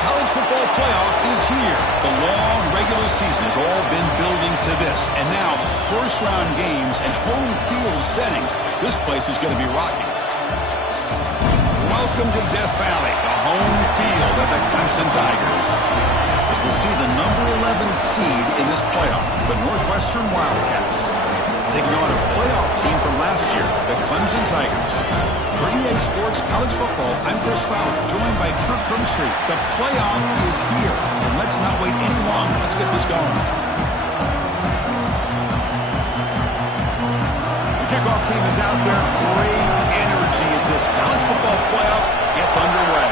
college football playoff is here. The long regular season has all been building to this. And now, first-round games and home field settings. This place is going to be rocking. Welcome to Death Valley, the home field of the Clemson Tigers. As we'll see the number 11 seed in this playoff, the Northwestern Wildcats, taking on a playoff team from last year, the Clemson Tigers. For EA Sports College Football, I'm Chris Ralph, joined by Kirk Hermstreet. The playoff is here, and let's not wait any longer. Let's get this going. The kickoff team is out there. Great energy as this college football playoff gets underway.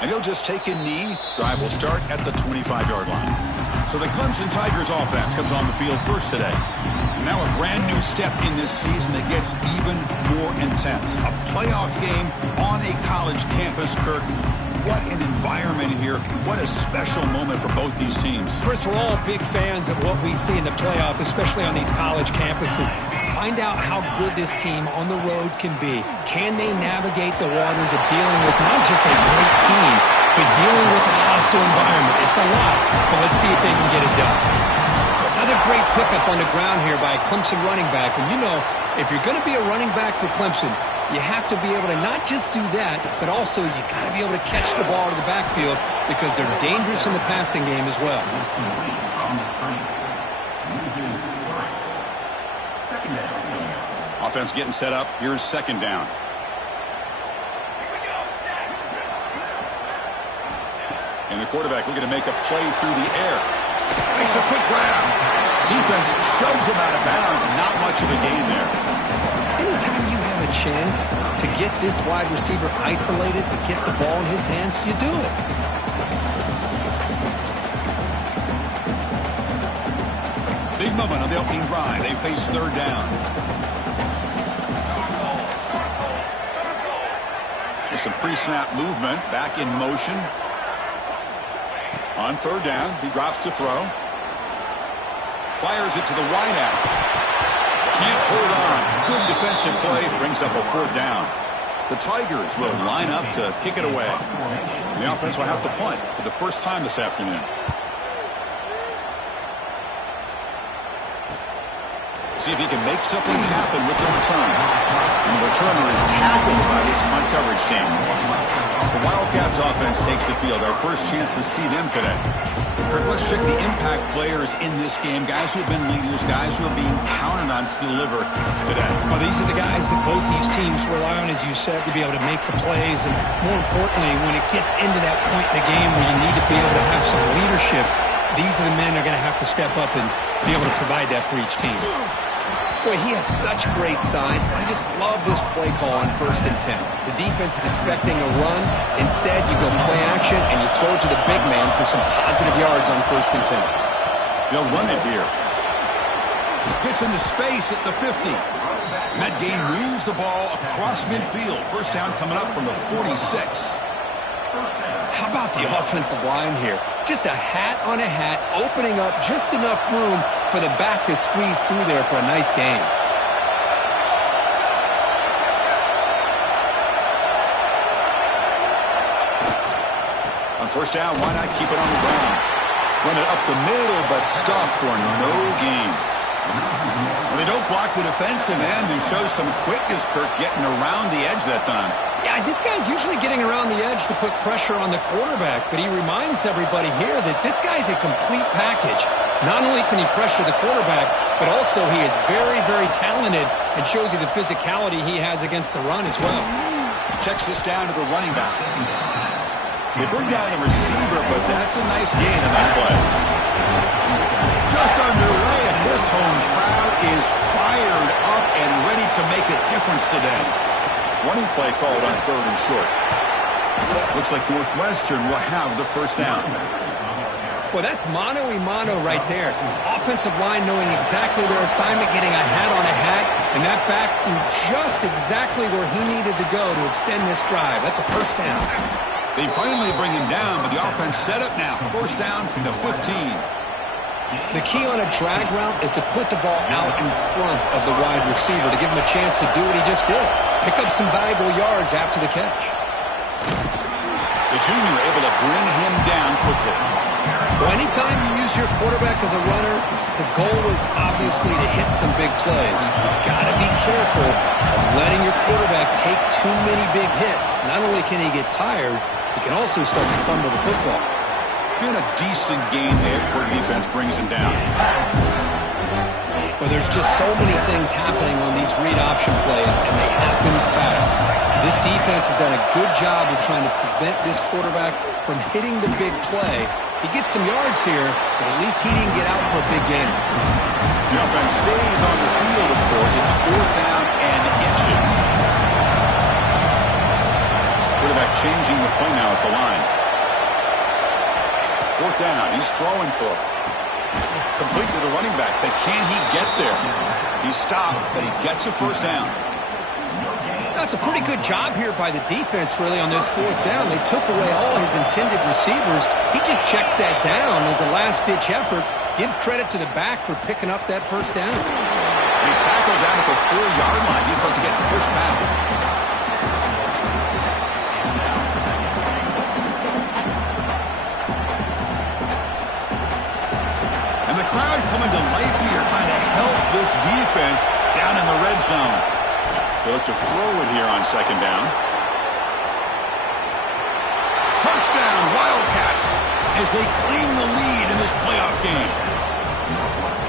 And he'll just take a knee. Drive will start at the 25-yard line. So the Clemson Tigers offense comes on the field first today. Now a brand new step in this season that gets even more intense. A playoff game on a college campus, Kirk. What an environment here. What a special moment for both these teams. Chris, we're all big fans of what we see in the playoff, especially on these college campuses. Find out how good this team on the road can be. Can they navigate the waters of dealing with not just a great team, but dealing with a hostile environment? It's a lot, but let's see if they can get it done. Another great pickup on the ground here by a Clemson running back. And you know, if you're going to be a running back for Clemson, you have to be able to not just do that, but also you got to be able to catch the ball to the backfield because they're dangerous in the passing game as well. Offense getting set up. Here's second down. And the quarterback looking to make a play through the air. Makes a quick grab. Defense shoves him out of bounds. Not much of a gain there. Anytime you have a chance to get this wide receiver isolated, to get the ball in his hands, you do it. Big moment on the opening drive. They face third down. There's some pre-snap movement. Back in motion. On third down, he drops to throw. Fires it to the wideout. Can't hold on. Good defensive play. Brings up a fourth down. The Tigers will line up to kick it away. And the offense will have to punt for the first time this afternoon. See if he can make something happen with the return. And the returner is tackled by this punt coverage team. The Wildcats offense takes the field. Our first chance to see them today. Kirk, let's check the impact players in this game. Guys who have been leaders, guys who are being counted on to deliver today. Well, these are the guys that both these teams rely on, as you said, to be able to make the plays. And more importantly, when it gets into that point in the game where you need to be able to have some leadership, these are the men that are going to have to step up and be able to provide that for each team. Boy, he has such great size. I just love this play call on 1st and 10. The defense is expecting a run. Instead, you go play action, and you throw it to the big man for some positive yards on 1st and 10. They'll run it here. Gets into space at the 50. And that game moves the ball across midfield. First down coming up from the 46. How about the offensive line here? Just a hat on a hat, opening up just enough room for the back to squeeze through there for a nice gain. On first down, why not keep it on the ground? Run it up the middle, but stuff for no gain. Well, they don't block the defensive end and show some quickness, Kirk, getting around the edge that time. Yeah, this guy's usually getting around the edge to put pressure on the quarterback, but he reminds everybody here that this guy's a complete package. Not only can he pressure the quarterback, but also he is very, very talented and shows you the physicality he has against the run as well. Checks this down to the running back. They bring down the receiver, but that's a nice gain in that play. Just underway, and this home crowd is fired up and ready to make a difference today. Running play called on 3rd and short. Looks like Northwestern will have the first down. Well, that's mano-a-mano right there. Offensive line knowing exactly their assignment, getting a hat on a hat, and that back through just exactly where he needed to go to extend this drive. That's a first down. They finally bring him down, but the offense set up now. First down from the 15. The key on a drag route is to put the ball out in front of the wide receiver to give him a chance to do what he just did. Pick up some valuable yards after the catch. The junior able to bring him down quickly. Well, anytime you use your quarterback as a runner, the goal is obviously to hit some big plays. You've got to be careful of letting your quarterback take too many big hits. Not only can he get tired, he can also start to fumble the football. Doing a decent gain there before the defense brings him down. Well, there's just so many things happening on these read option plays, and they happen fast. This defense has done a good job of trying to prevent this quarterback from hitting the big play. He gets some yards here, but at least he didn't get out for a big gain. The offense stays on the field, of course. It's 4th down and inches. Quarterback changing the play now at the line. 4th down. He's throwing for it. Complete to the running back. But can he get there? He stopped, but he gets a 1st down. That's a pretty good job here by the defense, really, on this 4th down. They took away all his intended receivers. He just checks that down as a last-ditch effort. Give credit to the back for picking up that 1st down. He's tackled down at the 4-yard line. Defense getting pushed back. And the crowd coming to life here, trying to help this defense down in the red zone. They look to throw it here on 2nd down. Touchdown, Wildcats, as they claim the lead in this playoff game.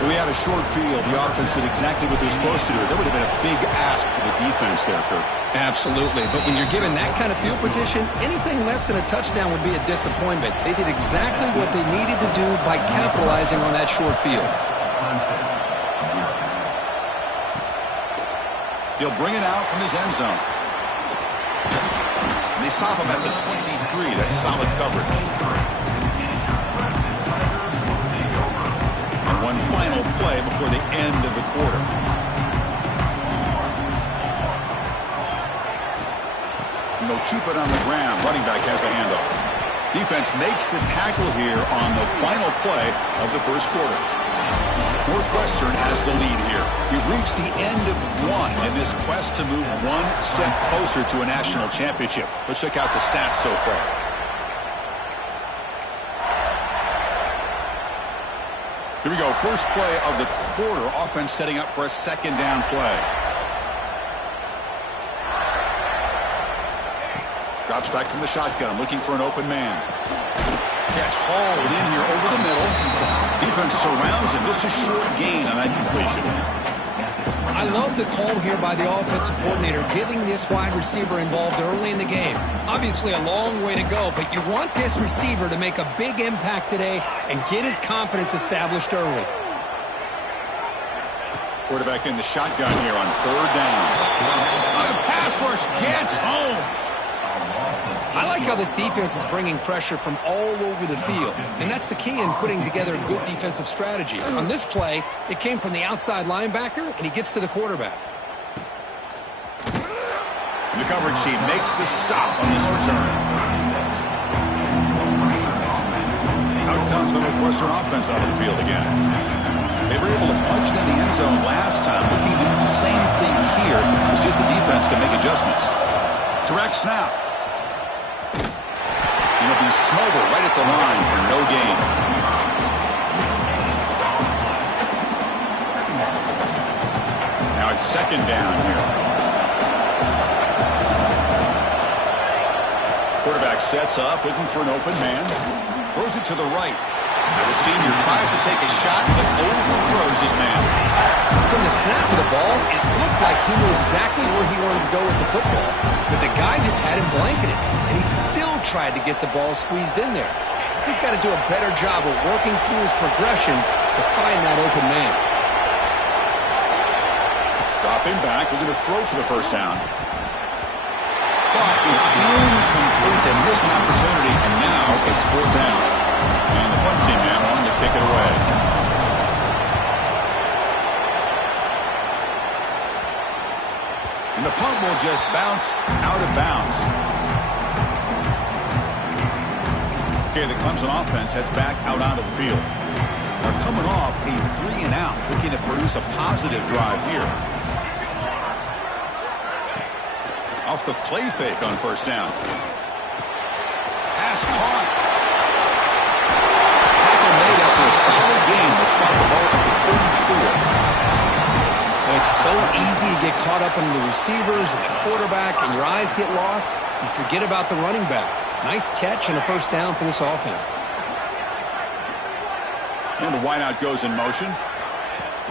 We had a short field. The offense did exactly what they're supposed to do. That would have been a big ask for the defense there, Kirk. Absolutely. But when you're given that kind of field position, anything less than a touchdown would be a disappointment. They did exactly what they needed to do by capitalizing on that short field. He'll bring it out from his end zone. And they stop him at the 23. That's solid coverage. And one final play before the end of the quarter. And they'll keep it on the ground. Running back has the handoff. Defense makes the tackle here on the final play of the 1st quarter. Northwestern has the lead here. We've reached the end of one in this quest to move one step closer to a national championship. Let's check out the stats so far. Here we go. First play of the quarter. Offense setting up for a 2nd down play. Drops back from the shotgun, looking for an open man. Catch hauled in here over the middle. Defense surrounds him. Just a short gain on that completion. I love the call here by the offensive coordinator, getting this wide receiver involved early in the game. Obviously a long way to go, but you want this receiver to make a big impact today and get his confidence established early. Quarterback in the shotgun here on 3rd down. The pass rush gets home. I like how this defense is bringing pressure from all over the field, and that's the key in putting together a good defensive strategy. On this play, it came from the outside linebacker, and he gets to the quarterback. And the coverage team makes the stop on this return. Out comes the Northwestern offense out of the field again. They were able to punch it in the end zone last time, looking to do the same thing here to see if the defense can make adjustments. Direct snap. It'll be smoked right at the line for no gain. Now it's 2nd down here. Quarterback sets up, looking for an open man. Throws it to the right. Now the senior tries to take a shot, but overthrows his man. From the snap of the ball, it looked like he knew exactly where he wanted to go with the football. But the guy just had him blanketed, and he still tried to get the ball squeezed in there. He's got to do a better job of working through his progressions to find that open man. Drop him back. We're going to throw for the 1st down. But it's incomplete. They miss an opportunity, and now it's 4th down. And the punt team now on to kick it away. And the punt will just bounce out of bounds. Okay, the Clemson offense heads back out onto the field. are coming off a 3-and-out, looking to produce a positive drive here. Off the play fake on first down. Pass caught. Tackle made after a solid game to spot the ball at the 34. Well, it's so easy to get caught up in the receivers and the quarterback, and your eyes get lost. You forget about the running back. Nice catch and a first down for this offense. And the wideout goes in motion.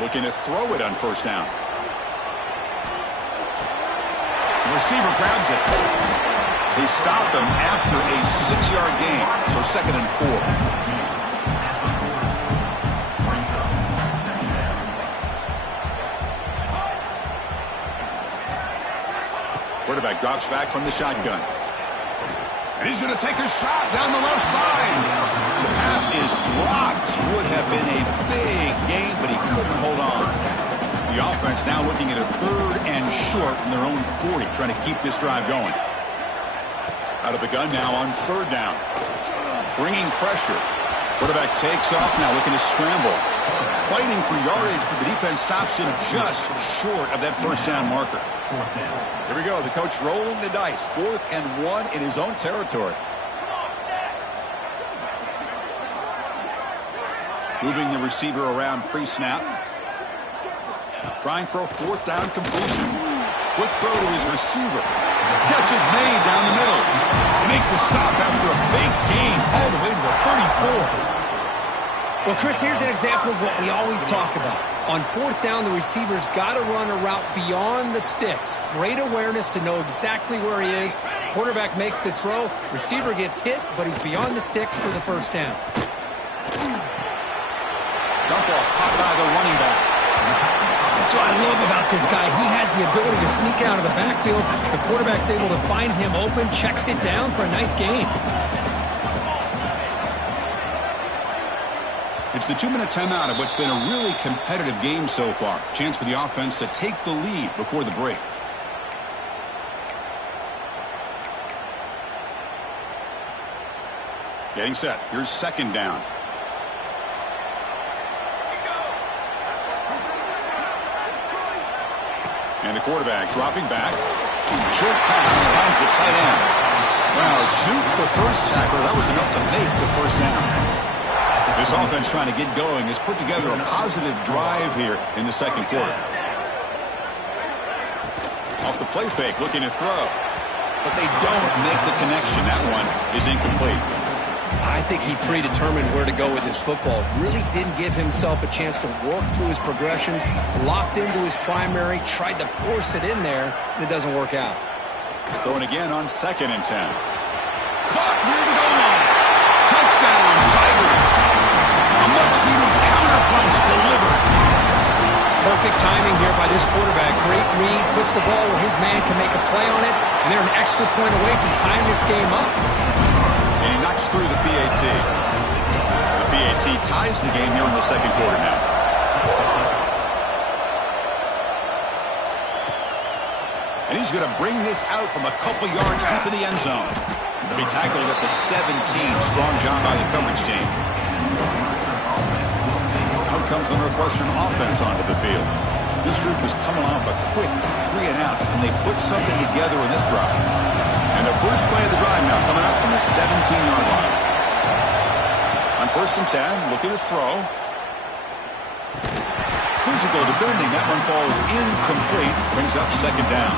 Looking to throw it on first down. The receiver grabs it. They stop him after a 6-yard gain. So 2nd and 4. Quarterback drops back from the shotgun. And he's going to take a shot down the left side. The pass is dropped. Would have been a big gain, but he couldn't hold on. The offense now looking at a 3rd and short from their own 40, trying to keep this drive going. Out of the gun now on 3rd down. Bringing pressure. Quarterback takes off now, looking to scramble. Fighting for yardage, but the defense stops him just short of that first down marker. Here we go. The coach rolling the dice. 4th and 1 in his own territory. Moving the receiver around pre-snap. Trying for a 4th down completion. Quick throw to his receiver. Catch is made down the middle. They make the stop after a big gain all the way to the 34. Well, Chris, here's an example of what we always talk about. On 4th down, the receiver's got to run a route beyond the sticks. Great awareness to know exactly where he is. Quarterback makes the throw. Receiver gets hit, but he's beyond the sticks for the first down. Dump off caught by the running back. That's what I love about this guy. He has the ability to sneak out of the backfield. The quarterback's able to find him open, checks it down for a nice gain. It's the 2-minute timeout of what's been a really competitive game so far. Chance for the offense to take the lead before the break. Getting set. Here's 2nd down. And the quarterback dropping back. Short pass finds the tight end. Wow, juke the first tackle. That was enough to make the first down. This offense trying to get going has put together a positive drive here in the 2nd quarter. Off the play fake, looking to throw. But they don't make the connection. That one is incomplete. I think he predetermined where to go with his football. Really didn't give himself a chance to work through his progressions. Locked into his primary, tried to force it in there, and it doesn't work out. Throwing again on 2nd and 10. Caught near the goal line. Touchdown, Tigers. A much-needed counterpunch delivered. Perfect timing here by this quarterback. Great read, puts the ball where his man can make a play on it, and they're an extra point away from tying this game up. And he knocks through the PAT. The PAT ties the game here in the 2nd quarter now. And he's going to bring this out from a couple yards deep in the end zone. To be tackled at the 17. Strong job by the coverage team. Out comes the Northwestern offense onto the field. This group was coming off a quick 3-and-out, and they put something together in this drive. And the first play of the drive now coming up from the 17-yard line. On 1st and 10, looking to throw. Physical defending. That one falls incomplete. Brings up 2nd down.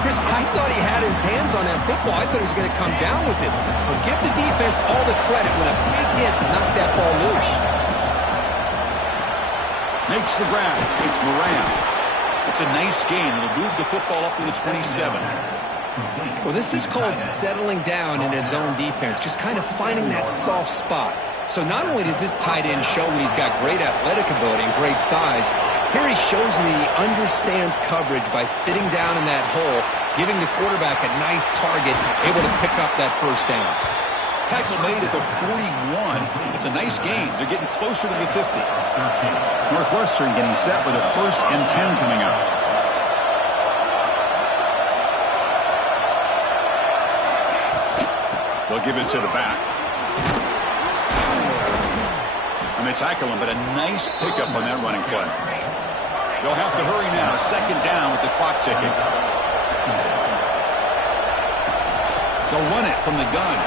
Chris, I thought he had his hands on that football. I thought he was going to come down with it. But give the defense all the credit with a big hit to knock that ball loose. Makes the grab. It's Moran. It's a nice gain. It'll move the football up to the 27. Well, this is called settling down in his own defense, just kind of finding that soft spot. So not only does this tight end show he's got great athletic ability and great size, here he shows that he understands coverage by sitting down in that hole, giving the quarterback a nice target, able to pick up that first down. Tackle made at the 41. It's a nice gain. They're getting closer to the 50. Northwestern getting set with a 1st and 10 coming up. They'll give it to the back. On And they tackle him, but a nice pickup on that running play. They'll have to hurry now. Second down with the clock ticking. They'll run it from the gun.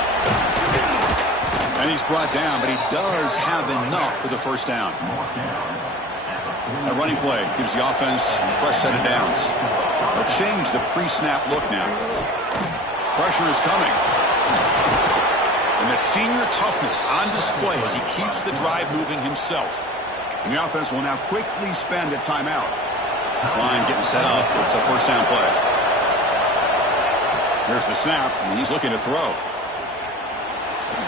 And he's brought down, but he does have enough for the first down. A running play gives the offense a fresh set of downs. They'll change the pre-snap look now. Pressure is coming. And that senior toughness on display as he keeps the drive moving himself. And the offense will now quickly spend a timeout. This line getting set up. It's a first down play. Here's the snap, and he's looking to throw.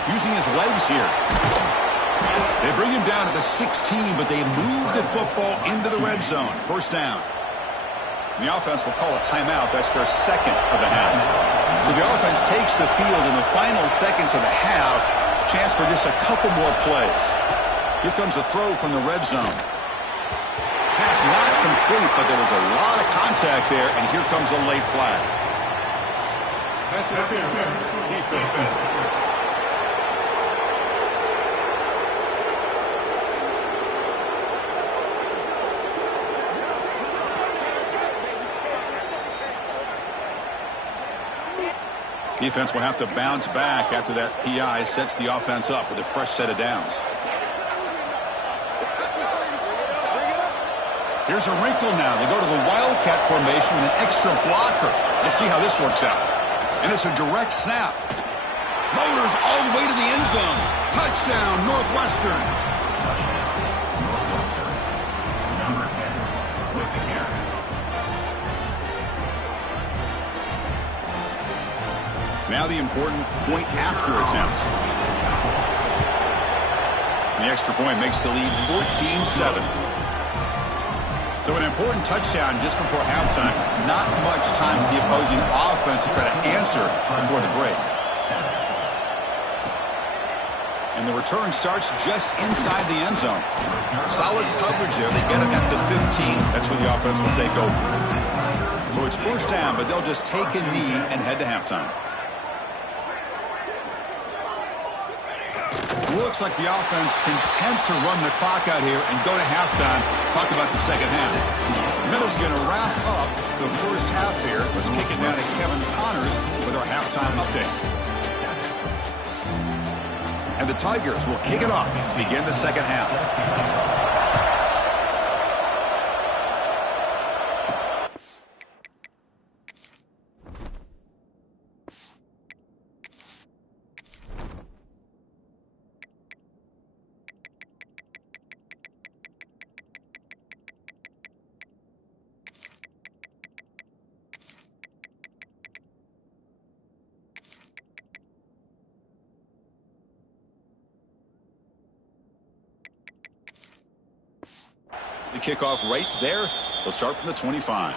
Using his legs here. They bring him down to the 16, but they move the football into the red zone. First down. And the offense will call a timeout. That's their second of the half. So the offense takes the field in the final seconds of the half. Chance for just a couple more plays. Here comes a throw from the red zone. Pass not complete, but there was a lot of contact there, and here comes a late flag. Pass interference. Defense. Defense will have to bounce back after that PI sets the offense up with a fresh set of downs. Here's a wrinkle now. They go to the Wildcat formation with an extra blocker. Let's see how this works out. And it's a direct snap. Motors all the way to the end zone. Touchdown, Northwestern. Now the important point after attempt. The extra point makes the lead 14-7. So an important touchdown just before halftime. Not much time for the opposing offense to try to answer before the break. And the return starts just inside the end zone. Solid coverage there. They get it at the 15. That's where the offense will take over. So it's first down, but they'll just take a knee and head to halftime. Looks like the offense content to run the clock out here and go to halftime. Talk about the second half. Middle's going to wrap up the first half here. Let's kick it down to Kevin Connors with our halftime update. And the Tigers will kick it off to begin the second half. The kickoff right there. They'll start from the 25.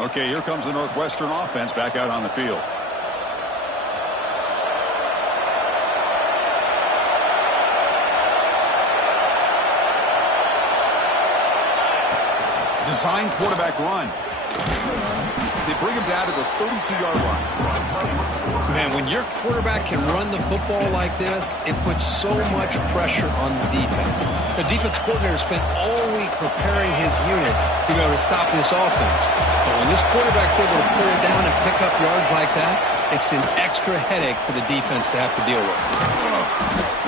Okay, here comes the Northwestern offense back out on the field. Design quarterback run. They bring him down to the 32-yard line. Man, when your quarterback can run the football like this, it puts so much pressure on the defense. The defense coordinator spent all week preparing his unit to be able to stop this offense. But when this quarterback's able to pull down and pick up yards like that, it's an extra headache for the defense to have to deal with.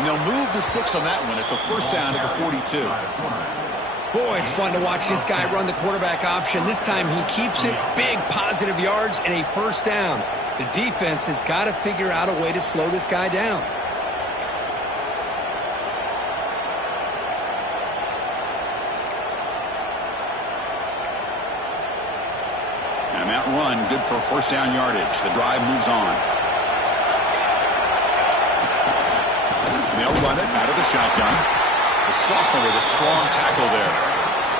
And they'll move the 6 on that one. It's a first down to the 42. Boy, it's fun to watch this guy run the quarterback option. This time he keeps it, big positive yards, and a first down. The defense has got to figure out a way to slow this guy down. And that run, good for first down yardage. The drive moves on. They'll run it out of the shotgun. The sophomore with a strong tackle there.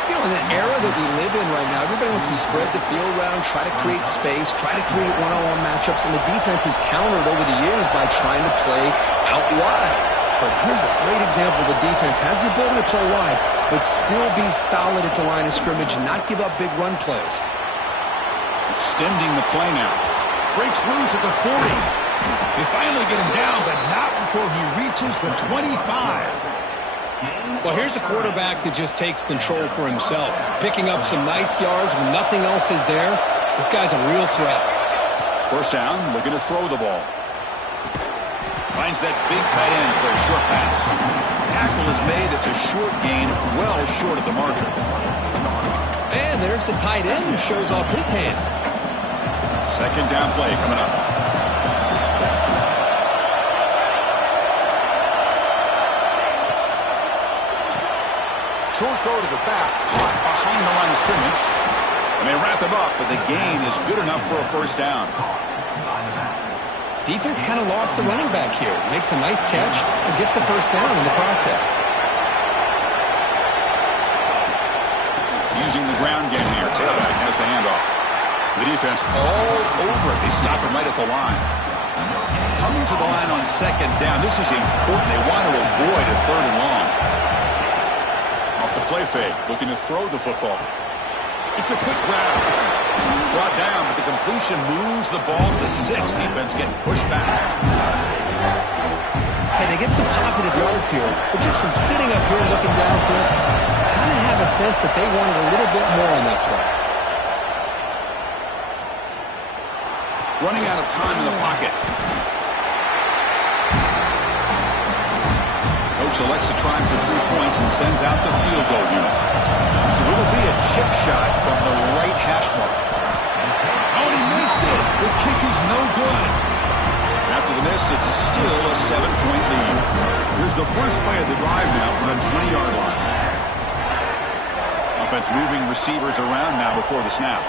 You know, in the era that we live in right now, everybody wants to spread the field around, try to create space, try to create one-on-one matchups, and the defense has countered over the years by trying to play out wide. But here's a great example. The defense has the ability to play wide, but still be solid at the line of scrimmage and not give up big run plays. Extending the play now. Breaks loose at the 40. They finally get him down, but not before he reaches the 25. Well, here's a quarterback that just takes control for himself, picking up some nice yards when nothing else is there. This guy's a real threat. First down, looking to throw the ball. Finds that big tight end for a short pass. Tackle is made. It's a short gain, well short of the marker. And there's the tight end who shows off his hands. Second down play coming up. Short throw to the back, caught behind the line of scrimmage. And they wrap him up, but the gain is good enough for a first down. Defense kind of lost a running back here. Makes a nice catch and gets the first down in the process. Using the ground game here. Tailback has the handoff. The defense all over it. They stop him right at the line. Coming to the line on second down. This is important. They want to avoid a third and long. Off the play fake, looking to throw the football. It's a quick grab. Brought down, but the completion moves the ball to 6. Defense getting pushed back. Hey, they get some positive yards here, but just from sitting up here looking down, Chris, I kind of have a sense that they wanted a little bit more on that play. Running out of time in the pocket. Coach elects to try for 3 points and sends out the field goal unit. So it will be a chip shot from the right hash mark. Oh, and he missed it. The kick is no good. After the miss, it's still a 7-point lead. Here's the first play of the drive now from the 20-yard line. Offense moving receivers around now before the snap.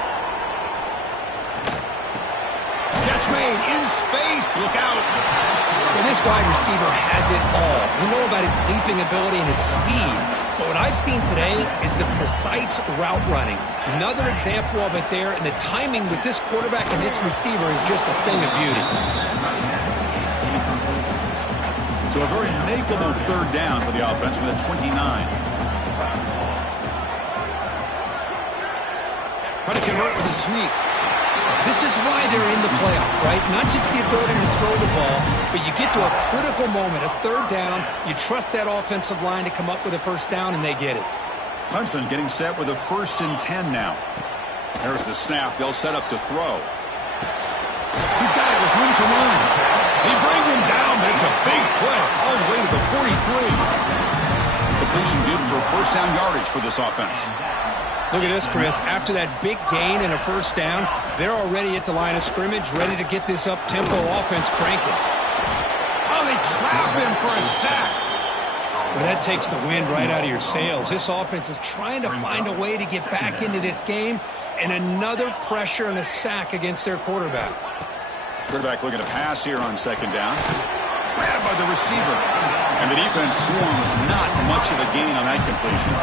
Catch made in space. Look out. Well, this wide receiver has it all. We know about his leaping ability and his speed. But what I've seen today is the precise route running. Another example of it there, and the timing with this quarterback and this receiver is just a thing of beauty. So a very makeable third down for the offense with a 29. Try to convert with a sneak. This is why they're in the playoff, right? Not just the ability to throw the ball, but you get to a critical moment, a third down, you trust that offensive line to come up with a first down, and they get it. Clemson getting set with a 1st and 10 now. There's the snap. They'll set up to throw. He's got it with room to run. He brings him down, but it's a big play all the way to the 43. Completion good for first down yardage for this offense. Look at this, Chris. After that big gain and a first down, they're already at the line of scrimmage, ready to get this up-tempo offense cranking. Oh, they trap him for a sack. Well, that takes the wind right out of your sails. This offense is trying to find a way to get back into this game, and another pressure and a sack against their quarterback. Quarterback looking to pass here on second down. Grabbed by the receiver. And the defense swarms not much of a gain on that completion.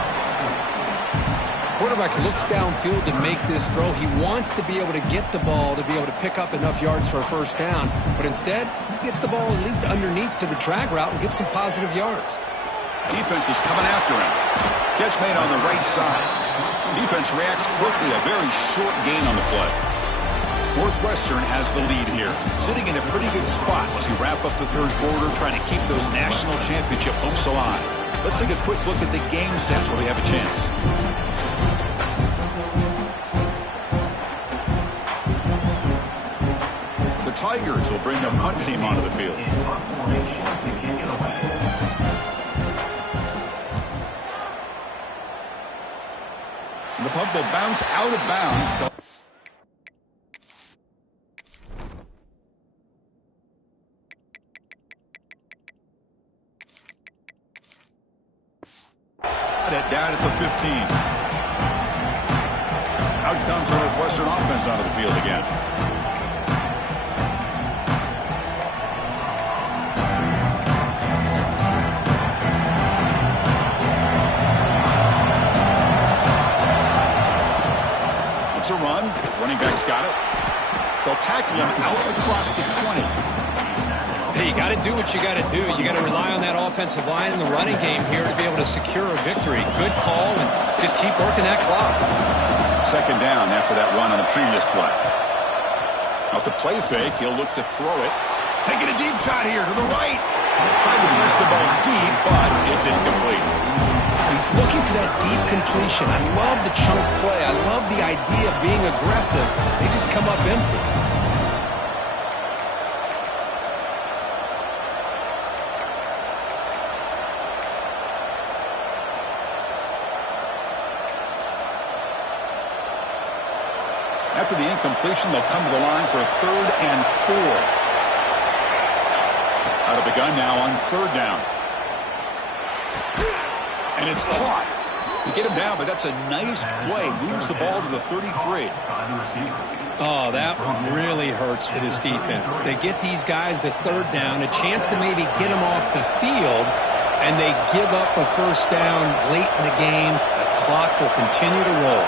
Quarterback looks downfield to make this throw. He wants to be able to get the ball to be able to pick up enough yards for a first down, but instead, he gets the ball at least underneath to the drag route and gets some positive yards. Defense is coming after him. Catch made on the right side. Defense reacts quickly, a very short gain on the play. Northwestern has the lead here, sitting in a pretty good spot to wrap up the third quarter, trying to keep those national championship hopes alive. Let's take a quick look at the game stats where we have a chance. The Tigers will bring their punt team onto the field. And the punt will bounce out of bounds. Down at the 15. Out comes the Northwestern offense onto the field again. It's a run. Running back's got it. They'll tackle him out across the 20. Hey, you got to do what you got to do. You got to rely on that offensive line and the running game here to be able to secure a victory. Good call, and just keep working that clock. Second down after that run on the previous play. Off the play fake, he'll look to throw it. Taking a deep shot here to the right. Trying to press the ball deep, but it's incomplete. He's looking for that deep completion. I love the chunk play. I love the idea of being aggressive. They just come up empty. After the incompletion, they'll come to the line for a 3rd and 4. Out of the gun now on 3rd down. And it's caught. They get him down, but that's a nice play. Moves the ball to the 33. Oh, that one really hurts for this defense. They get these guys to 3rd down, a chance to maybe get them off the field, and they give up a 1st down late in the game. The clock will continue to roll.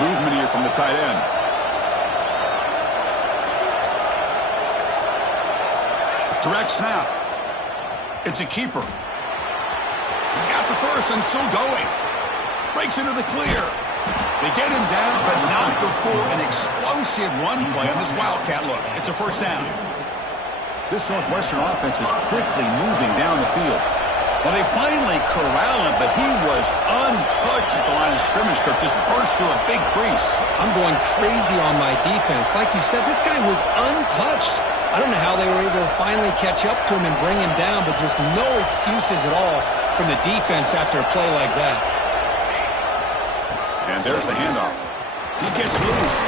Movement here from the tight end. Direct snap. It's a keeper. He's got the first and still going. Breaks into the clear. They get him down, but not before an explosive run play on this Wildcat look. It's a 1st down. This Northwestern offense is quickly moving down the field. Well, they finally corral him, but he was untouched at the line of scrimmage. Kirk just burst through a big crease. I'm going crazy on my defense. Like you said, this guy was untouched. I don't know how they were able to finally catch up to him and bring him down, but just no excuses at all from the defense after a play like that. And there's the handoff. He gets loose.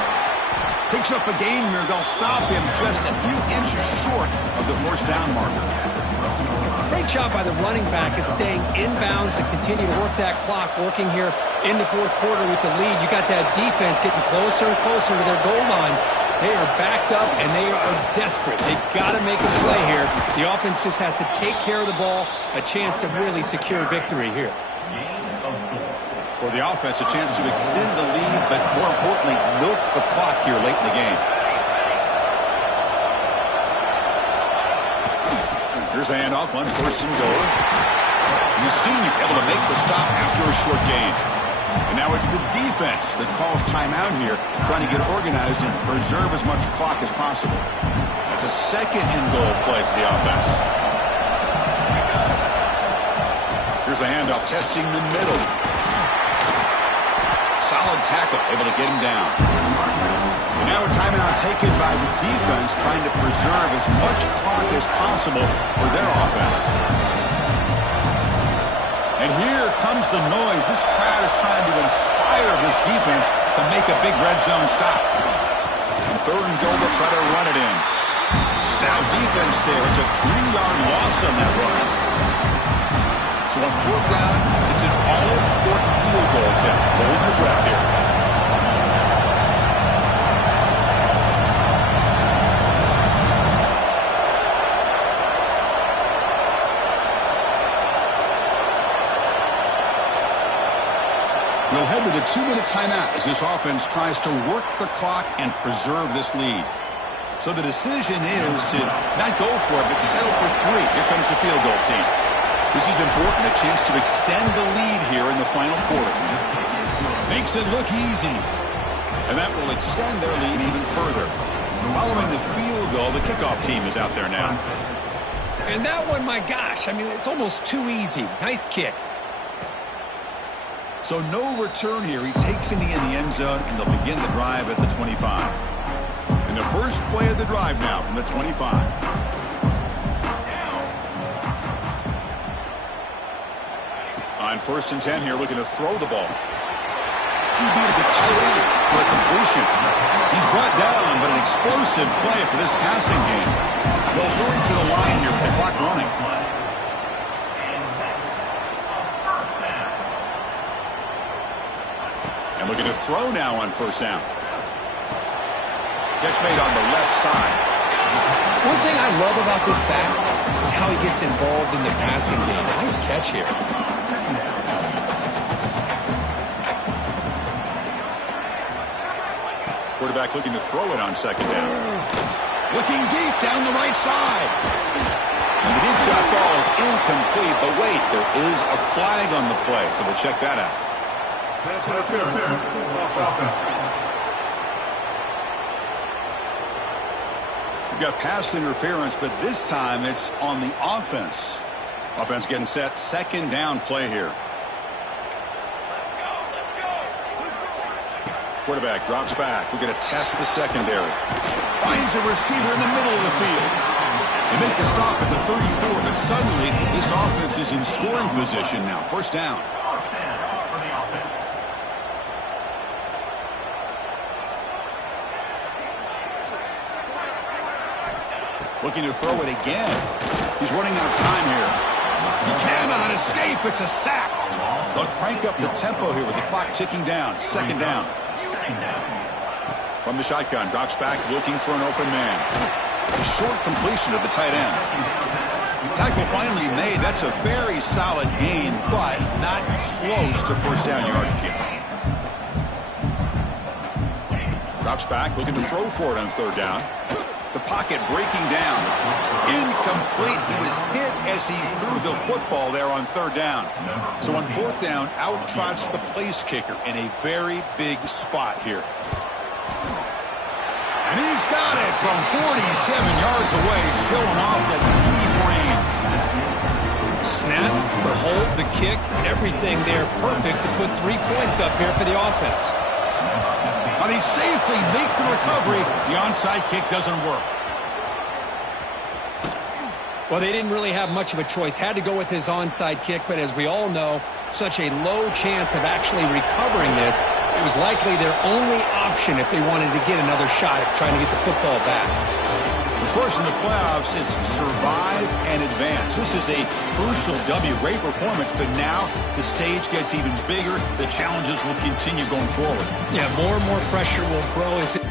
Picks up a gain here. They'll stop him just a few inches short of the 1st down marker. Great job by the running back is staying inbounds to continue to work that clock, working here in the 4th quarter with the lead. You got that defense getting closer and closer to their goal line. They are backed up, and they are desperate. They've got to make a play here. The offense just has to take care of the ball, a chance to really secure victory here. For the offense, a chance to extend the lead, but more importantly, milk the clock here late in the game. Here's the handoff on 1st and goal. And the senior able to make the stop after a short gain. And now it's the defense that calls timeout here, trying to get organized and preserve as much clock as possible. That's a 2nd and goal play for the offense. Here's the handoff, testing the middle. Solid tackle, able to get him down. And now a timeout taken by the defense, trying to preserve as much clock as possible for their offense. And here comes the noise. This crowd is trying to inspire this defense to make a big red zone stop. And 3rd and goal, they'll try to run it in. Stout defense there. It's a 3-yard loss on that run. So on 4th down, it's an all-important field goal attempt. Hold your breath here. We'll head to the 2-minute timeout as this offense tries to work the clock and preserve this lead. So the decision is to not go for it, but settle for 3. Here comes the field goal team. This is important, a chance to extend the lead here in the final quarter. Makes it look easy. And that will extend their lead even further. Following the field goal, the kickoff team is out there now. And that one, my gosh, I mean, it's almost too easy. Nice kick. So no return here. He takes it in the end zone, and they'll begin the drive at the 25. And the first play of the drive now from the 25. On 1st and 10 here, looking to throw the ball. QB to the tight end for a completion. He's brought down, but an explosive play for this passing game. They'll hurry to the line here with the clock running. And looking to throw now on 1st down. Catch made on the left side. One thing I love about this back is how he gets involved in the passing game. Nice catch here. Quarterback looking to throw it on 2nd down. Looking deep down the right side. And the deep shot falls incomplete, but wait, there is a flag on the play, so we'll check that out. Pass interference. Offense. We've got pass interference, but this time it's on the offense. Offense getting set. Second down play here. Quarterback drops back. We're going to test the secondary. Finds a receiver in the middle of the field. They make the stop at the 34, but suddenly this offense is in scoring position now. First down. Looking to throw it again. He's running out of time here. He cannot escape. It's a sack. They'll crank up the tempo here with the clock ticking down. Second down. From the shotgun, drops back looking for an open man. A short completion of the tight end. Tackle finally made. That's a very solid gain, but not close to first down yardage yet. Drops back looking to throw for it on third down. The pocket breaking down. Incomplete. He was hit as he threw the football there on third down. So on fourth down, out trots the place kicker in a very big spot here. And he's got it from 47 yards away, showing off that deep range. Snap, the hold, the kick, everything there perfect to put 3 points up here for the offense. But they safely make the recovery. The onside kick doesn't work. Well, they didn't really have much of a choice. Had to go with his onside kick, but as we all know, such a low chance of actually recovering this. It was likely their only option if they wanted to get another shot at trying to get the football back. Of course, in the playoffs, it's survive and advance. This is a crucial W. Great performance, but now the stage gets even bigger. The challenges will continue going forward. Yeah, more and more pressure will grow as it